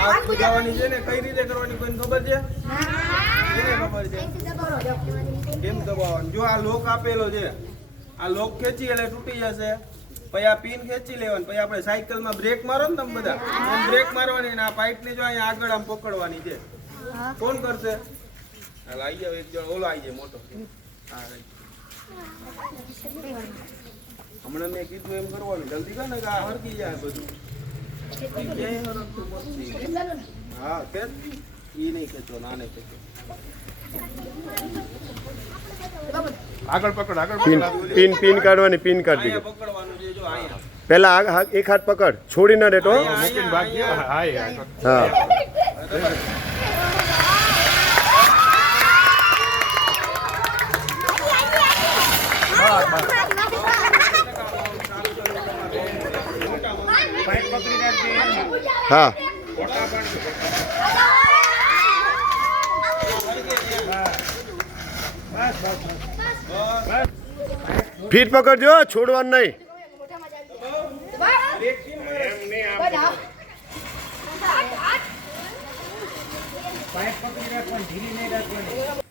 આ પૂજાવાની છે ને કઈ રીતે કરવાની કોઈને ખબર છે? એને ખબર છે કેમ દબાવવાનું. જો આ લોક આપેલો છે, આ લોક ખેંચી એટલે તૂટી જશે. પછી આ પિન ખેંચી લેવાની. પછી આપણે સાયકલમાં બ્રેક મારો ને તમે બધા એમ બ્રેક મારવાની અને આ પાઇપ ને જો અહીંયા આગળ આમ પકડવાની છે. કોણ કરશે? હાલ આવી જાવ એક જણ ઓલો આવી જાય મોટો. હા હમણાં મેં કીધું એમ કરવાનું. જલ્દી કર ને કે આ હરકી જાય બધું. હા ખેંચ. ઈ નહીં ખેંચો, નાને ખેંચો. આગળ પકડ, આગળ પિન કાઢવાની, પિન કાઢી દે. અહીંયા પકડવાનું છે જો અહીંયા. પેલા એક હાથ પકડ, છોડી ના દેતો. મૂકીને ભાગ ગયો. હા હા હા ફીટ પકડજો, છોડવાનું નહીં. પાઇપ પકડી રાખવાની, ધીરી નહીં રાખવાની.